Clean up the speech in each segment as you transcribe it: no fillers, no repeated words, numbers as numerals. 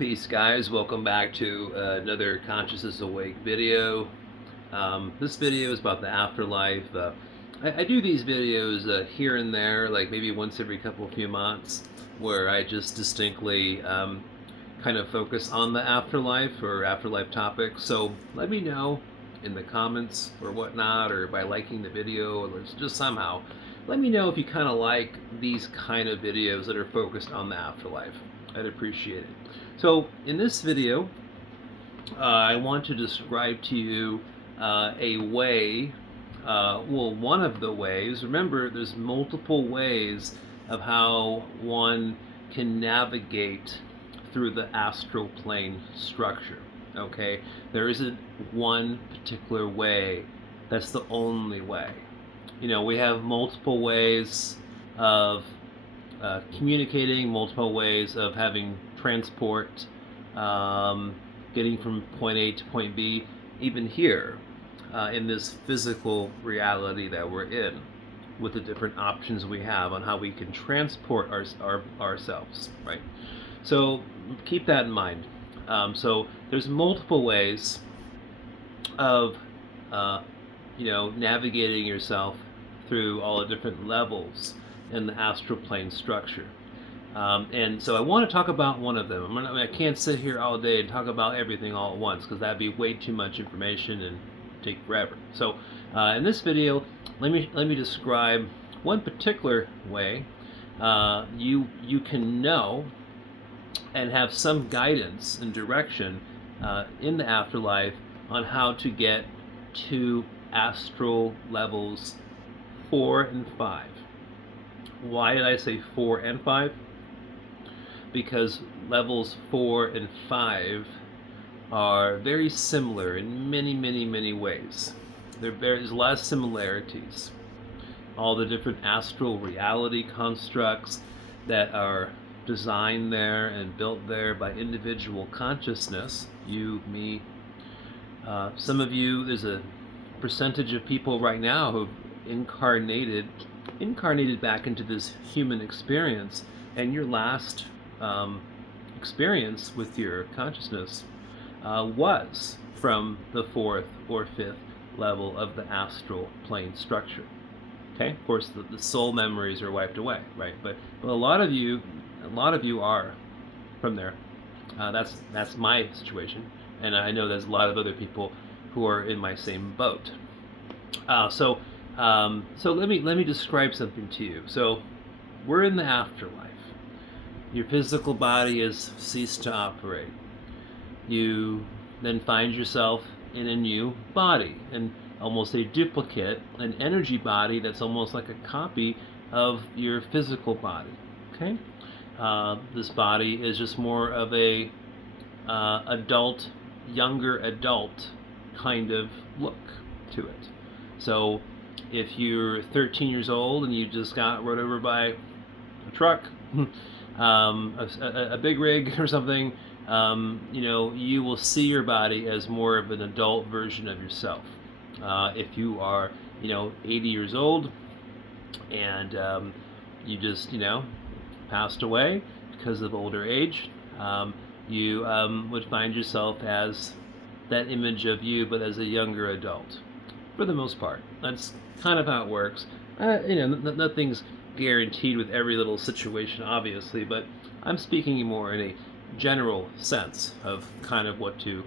Peace, guys. Welcome back to another Consciousness Awake video. This video is about the afterlife. I do these videos here and there, like maybe once every few months, where I just distinctly kind of focus on the afterlife or afterlife topics. So let me know in the comments or whatnot, or by liking the video, or just somehow. Let me know if you kind of like these kind of videos that are focused on the afterlife. I'd appreciate it. So in this video, I want to describe to you a way, one of the ways. Remember, there's multiple ways of how one can navigate through the astral plane structure. Okay, there isn't one particular way that's the only way. You know, we have multiple ways of communicating, multiple ways of having transport, getting from point A to point B, even here in this physical reality that we're in, with the different options we have on how we can transport ourselves, right? So keep that in mind. So there's multiple ways of navigating yourself through all the different levels in the astral plane structure. And so I want to talk about one of them. I can't sit here all day and talk about everything all at once, because that'd be way too much information and take forever. So in this video, let me describe one particular way you can know and have some guidance and direction in the afterlife on how to get to astral levels 4 and 5. Why did I say 4 and 5? Because levels 4 and 5 are very similar in many ways. There's a lot of similarities. All the different astral reality constructs that are designed there and built there by individual consciousness, you, me. Some of you, there's a percentage of people right now who've incarnated back into this human experience, and your last experience with your consciousness was from the 4th or 5th level of the astral plane structure. Okay, of course the soul memories are wiped away, right? But a lot of you are from there. That's my situation, and I know there's a lot of other people who are in my same boat. So let me describe something to you. So we're in the afterlife. Your physical body has ceased to operate. You then find yourself in a new body, and almost a duplicate, an energy body that's almost like a copy of your physical body. Okay, this body is just more of a younger adult kind of look to it. So if you're 13 years old and you just got run over by a truck, a big rig or something, you will see your body as more of an adult version of yourself. If you are, 80 years old and you just, passed away because of older age, you would find yourself as that image of you, but as a younger adult, for the most part. That's kind of how it works. Nothing's guaranteed with every little situation, obviously, but I'm speaking more in a general sense of kind of what to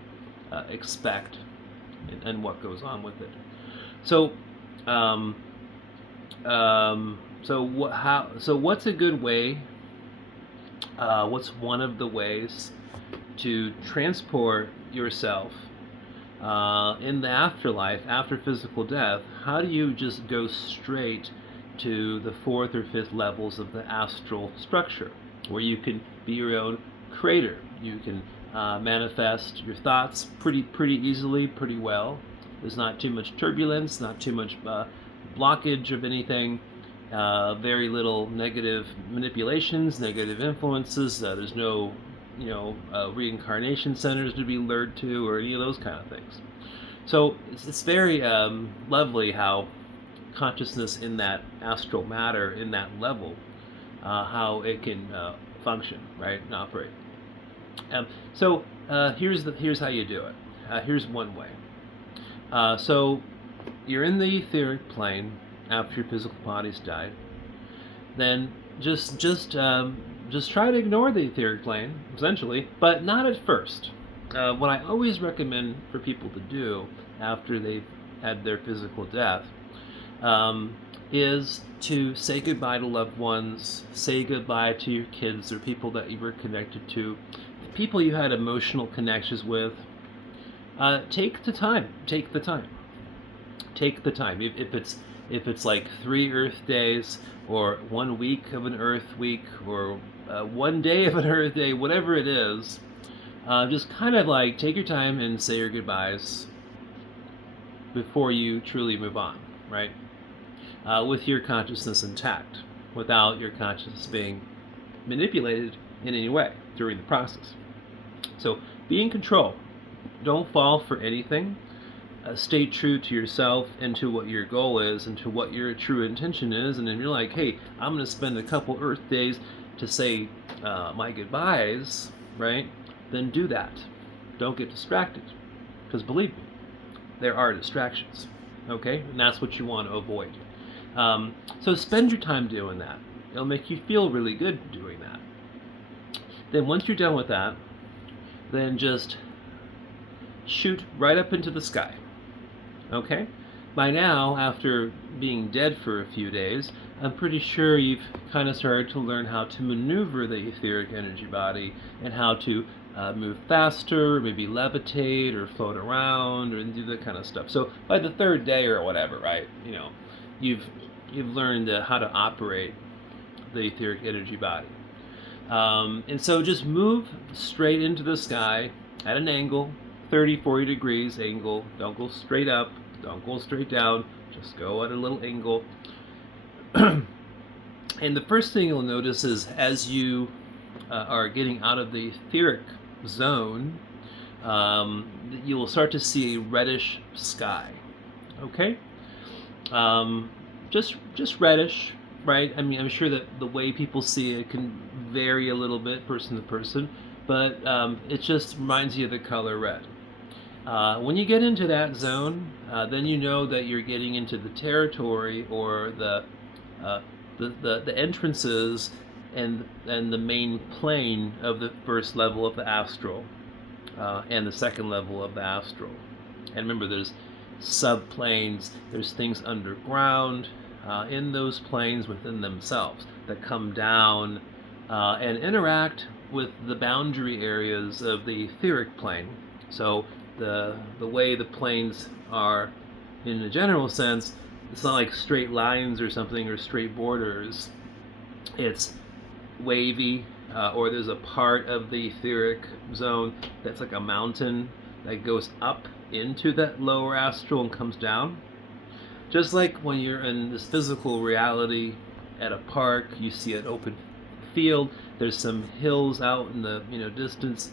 expect and what goes on with it. So, what's a good way? What's one of the ways to transport yourself in the afterlife after physical death? How do you just go straight to the 4th or 5th levels of the astral structure, where you can be your own creator? You can manifest your thoughts pretty easily, pretty well. There's not too much turbulence, not too much blockage of anything. Very little negative manipulations, negative influences. There's no, reincarnation centers to be lured to, or any of those kind of things. So it's very lovely how consciousness in that astral matter, in that level, how it can function, right, and operate. Here's how you do it. Here's one way. So you're in the etheric plane after your physical body's died. Then just try to ignore the etheric plane, essentially, but not at first. What I always recommend for people to do after they've had their physical death is to say goodbye to loved ones, say goodbye to your kids or people that you were connected to, people you had emotional connections with. Take the time. Take the time. Take the time. If it's like 3 Earth days, or 1 week of an Earth week, or 1 day of an Earth day, whatever it is, just kind of like take your time and say your goodbyes before you truly move on, right? With your consciousness intact, without your consciousness being manipulated in any way during the process. So be in control. Don't fall for anything. Stay true to yourself and to what your goal is and to what your true intention is. And then you're like, hey, I'm going to spend a couple Earth days to say my goodbyes, right? Then do that. Don't get distracted. Because believe me, there are distractions. Okay? And that's what you want to avoid. So spend your time doing that. It'll make you feel really good doing that. Then once you're done with that, then just shoot right up into the sky. Okay? By now, after being dead for a few days, I'm pretty sure you've kind of started to learn how to maneuver the etheric energy body and how to move faster, maybe levitate or float around or do that kind of stuff. So by the 3rd day or whatever, right? You've learned how to operate the etheric energy body. And so just move straight into the sky at an angle, 30, 40 degrees angle. Don't go straight up. Don't go straight down. Just go at a little angle. And the first thing you'll notice is as you are getting out of the etheric zone, you will start to see a reddish sky. Okay? Just reddish, right? I mean, I'm sure that the way people see it can vary a little bit person to person, but it just reminds you of the color red. When you get into that zone, then you know that you're getting into the territory or the entrances and the main plane of the first level of the astral and the second level of the astral. And remember, there's subplanes, there's things underground in those planes within themselves that come down and interact with the boundary areas of the etheric plane. So the way the planes are in a general sense, it's not like straight lines or something or straight borders. It's wavy, or there's a part of the etheric zone that's like a mountain that goes up into that lower astral and comes down. Just like when you're in this physical reality at a park, you see an open field, there's some hills out in the distance,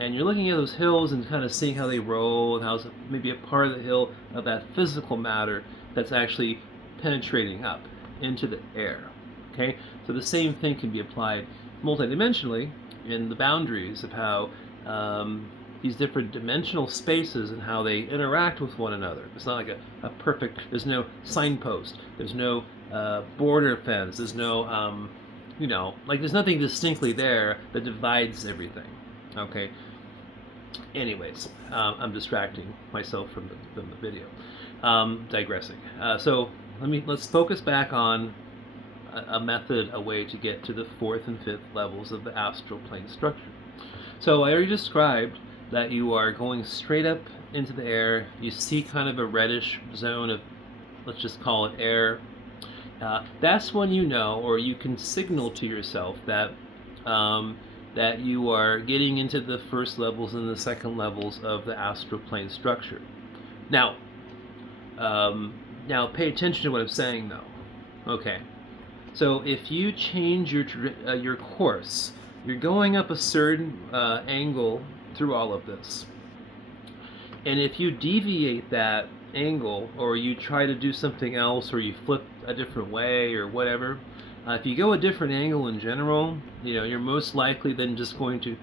and you're looking at those hills and kind of seeing how they roll and how maybe a part of the hill of that physical matter that's actually penetrating up into the air. Okay, so the same thing can be applied multidimensionally in the boundaries of how these different dimensional spaces and how they interact with one another. It's not like a perfect, there's no signpost, there's no border fence, there's no, there's nothing distinctly there that divides everything. Okay. Anyways, I'm distracting myself from the video. Digressing. So let's focus back on a method, a way to get to the 4th and 5th levels of the astral plane structure. So I already described that you are going straight up into the air. You see kind of a reddish zone of, let's just call it air. That's when you know, or you can signal to yourself that that you are getting into the 1st levels and the 2nd levels of the astral plane structure. Now pay attention to what I'm saying though. Okay. So if you change your course, you're going up a certain angle through all of this. And if you deviate that angle, or you try to do something else, or you flip a different way or whatever, If you go a different angle in general, you're most likely then just going to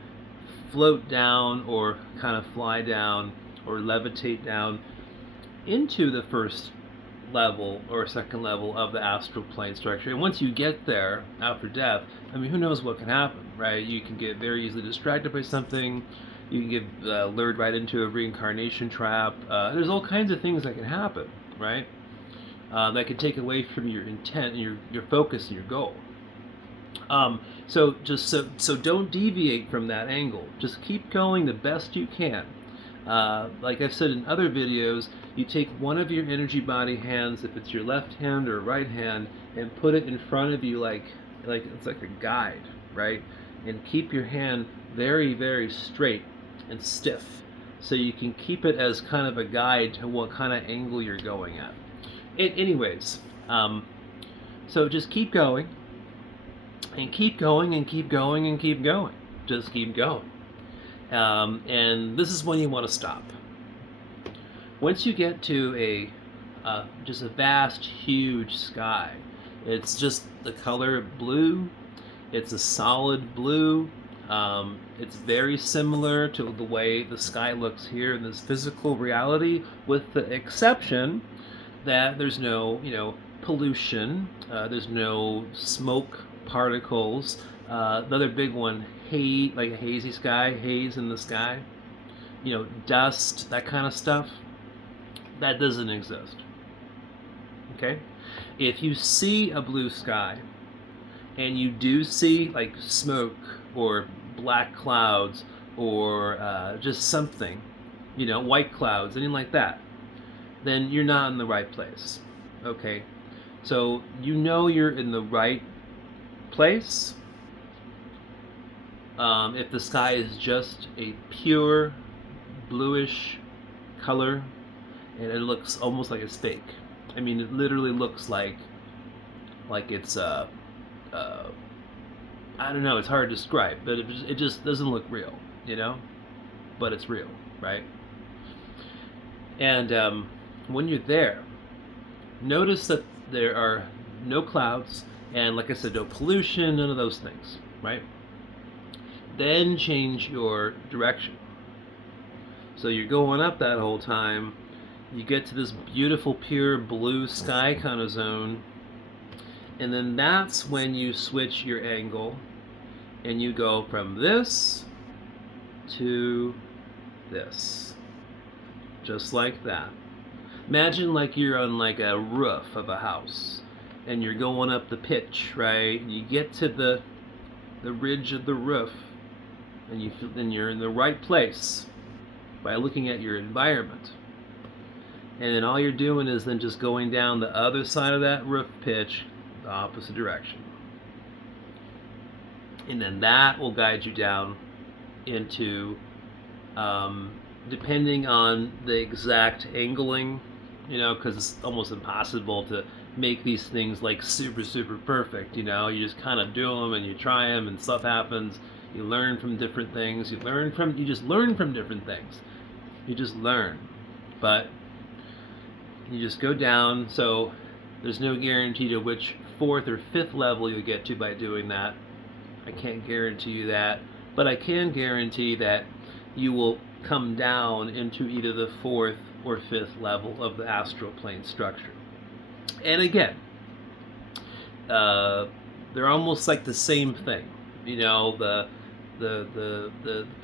float down or kind of fly down or levitate down into the first level or second level of the astral plane structure. And once you get there after death, I mean, who knows what can happen, right? You can get very easily distracted by something. You can get lured right into a reincarnation trap. There's all kinds of things that can happen, right? That can take away from your intent and your focus and your goal. So don't deviate from that angle. Just keep going the best you can. Like I've said in other videos, you take one of your energy body hands, if it's your left hand or right hand, and put it in front of you like it's like a guide, right? And keep your hand very, very straight and stiff, so you can keep it as kind of a guide to what kind of angle you're going at. Anyways, so just keep going, and keep going, and keep going, and keep going. Just keep going. And this is when you want to stop. Once you get to just a vast, huge sky, it's just the color blue. It's a solid blue. It's very similar to the way the sky looks here in this physical reality, with the exception that there's no, pollution. There's no smoke particles. The other big one, like a hazy sky, haze in the sky, dust, that kind of stuff, that doesn't exist. Okay? If you see a blue sky and you do see like smoke or black clouds or just something, white clouds, anything like that, then you're not in the right place. Okay? So you're in the right place if the sky is just a pure bluish color and it looks almost like it's fake. I mean, it literally looks like it's I don't know, it's hard to describe, but it just doesn't look real, but it's real, right? And when you're there, notice that there are no clouds, and like I said, no pollution, none of those things, right? Then change your direction. So you're going up that whole time, you get to this beautiful pure blue sky kind of zone, and then that's when you switch your angle and you go from this to this, just like that. Imagine like you're on like a roof of a house and you're going up the pitch, right? You get to the ridge of the roof, and you're in the right place by looking at your environment. And then all you're doing is then just going down the other side of that roof pitch, the opposite direction. And then that will guide you down into, depending on the exact angling, because it's almost impossible to make these things like super, super perfect, you just kind of do them and you try them and stuff happens. You learn from different things. You just learn from different things. You just learn. But you just go down, so there's no guarantee to which fourth or fifth level you'll get to by doing that. I can't guarantee you that, but I can guarantee that you will come down into either the fourth or fifth level of the astral plane structure. And again, they're almost like the same thing. The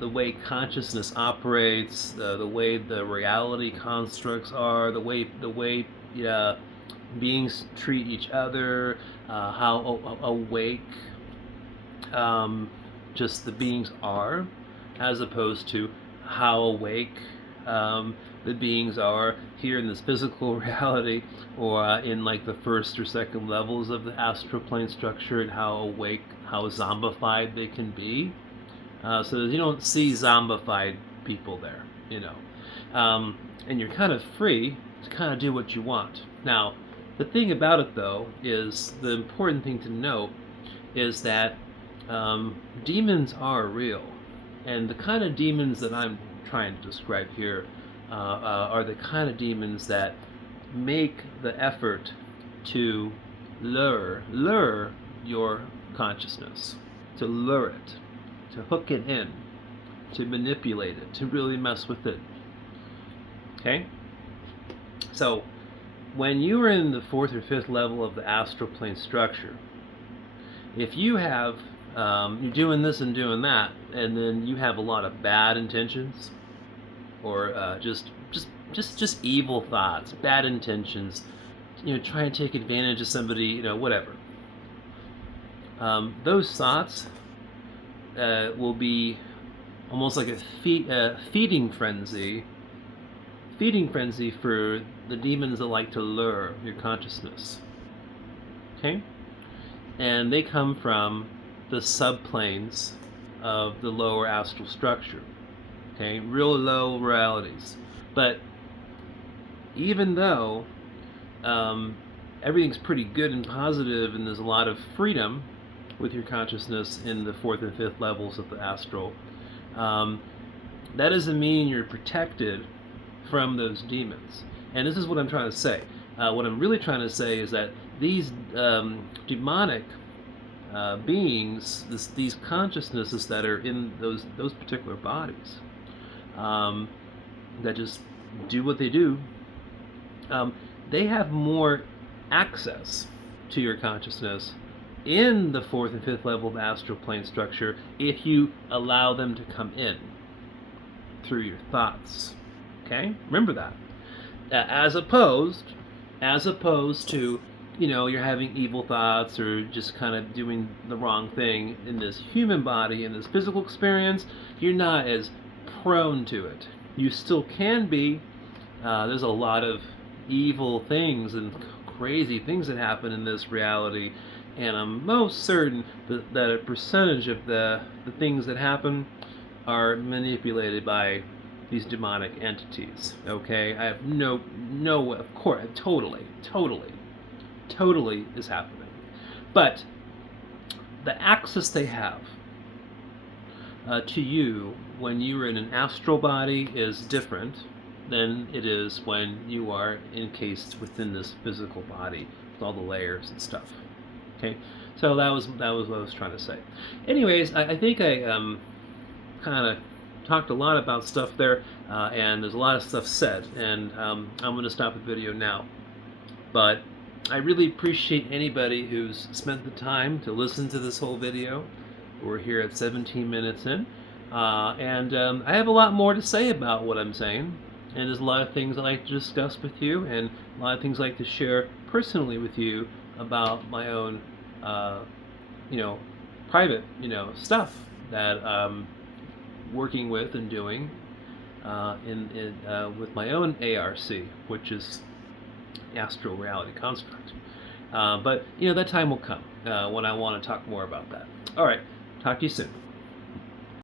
way consciousness operates, the way the reality constructs are, the way beings treat each other, how awake just the beings are, as opposed to how awake the beings are here in this physical reality, or in like the first or second levels of the astral plane structure, and how awake, how zombified they can be. So you don't see zombified people there, and you're kind of free to kind of do what you want. Now, the thing about it, though, is the important thing to note is that demons are real, and the kind of demons that I'm trying to describe here are the kind of demons that make the effort to lure your consciousness, to lure it, to hook it in, to manipulate it, to really mess with it. Okay? So, when you are in the 4th or 5th level of the astral plane structure, if you have, you're doing this and doing that, and then you have a lot of bad intentions, or just evil thoughts, bad intentions, try and take advantage of somebody, whatever. Those thoughts will be almost like a feeding frenzy for the demons that like to lure your consciousness. Okay? And they come from the subplanes of the lower astral structure. Okay? Real low realities. But even though everything's pretty good and positive and there's a lot of freedom with your consciousness in the 4th and 5th levels of the astral, that doesn't mean you're protected from those demons. And this is what I'm trying to say. What I'm really trying to say is that these demonic beings, these consciousnesses that are in those particular bodies, that just do what they do, they have more access to your consciousness in the 4th and 5th level of the astral plane structure if you allow them to come in through your thoughts. Okay? Remember that. As opposed to, you're having evil thoughts or just kind of doing the wrong thing in this human body, in this physical experience, you're not as prone to it. You still can be. There's a lot of evil things and crazy things that happen in this reality, and I'm most certain that a percentage of the things that happen are manipulated by these demonic entities. Okay, I have no, of course, totally is happening, but the access they have to you when you are in an astral body is different than it is when you are encased within this physical body with all the layers and stuff. Okay, so that was what I was trying to say. Anyways, I think I kind of talked a lot about stuff there, and there's a lot of stuff said, and I'm going to stop the video now. But I really appreciate anybody who's spent the time to listen to this whole video. We're here at 17 minutes in, and I have a lot more to say about what I'm saying, and there's a lot of things I like to discuss with you, and a lot of things I like to share personally with you about my own, private, stuff that I'm working with and doing with my own ARC, which is Astral Reality Construct. But that time will come when I want to talk more about that. All right, talk to you soon.